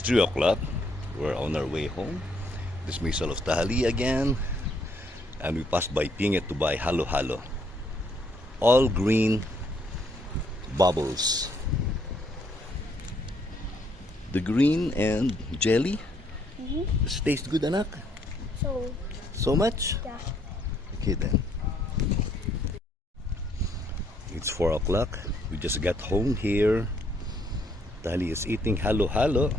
It's 3 o'clock. We're on our way home. Dismissal of Tahali again. And we passed by Pinget to buy halo halo. All green bubbles. The green and jelly. Does it taste good, anak? So much? Yeah. Okay then. It's 4 o'clock. We just got home here. Tali is eating halo halo.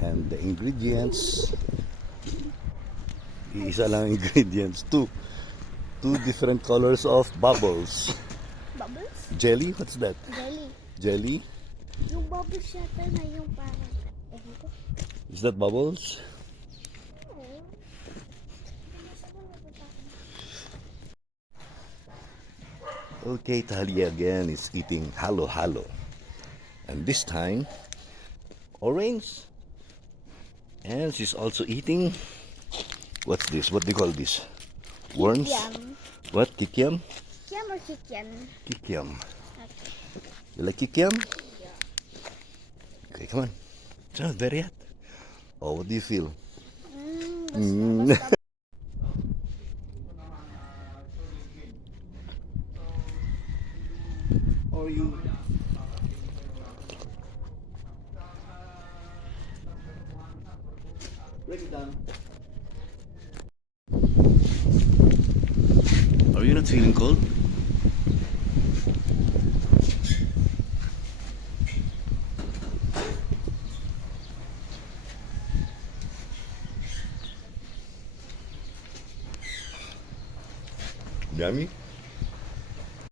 And the ingredients, isa lang ingredients, two different colors of bubbles. Bubbles? Jelly, what's that? Jelly. Jelly? Yung bubbles yata na yung parang... Is that bubbles? Okay, Thaliyah again is eating halo halo. And this time, orange. And she's also eating, what's this? What do you call this? Worms? Kikiam. What? Kikiam? Kikiam or kikiam? Kikiam. Okay. You like kikiam? Yeah. Okay, come on. It's not very hot. Oh, what do you feel? Basta. Or you? Break it down. Are you not feeling cold? Yummy?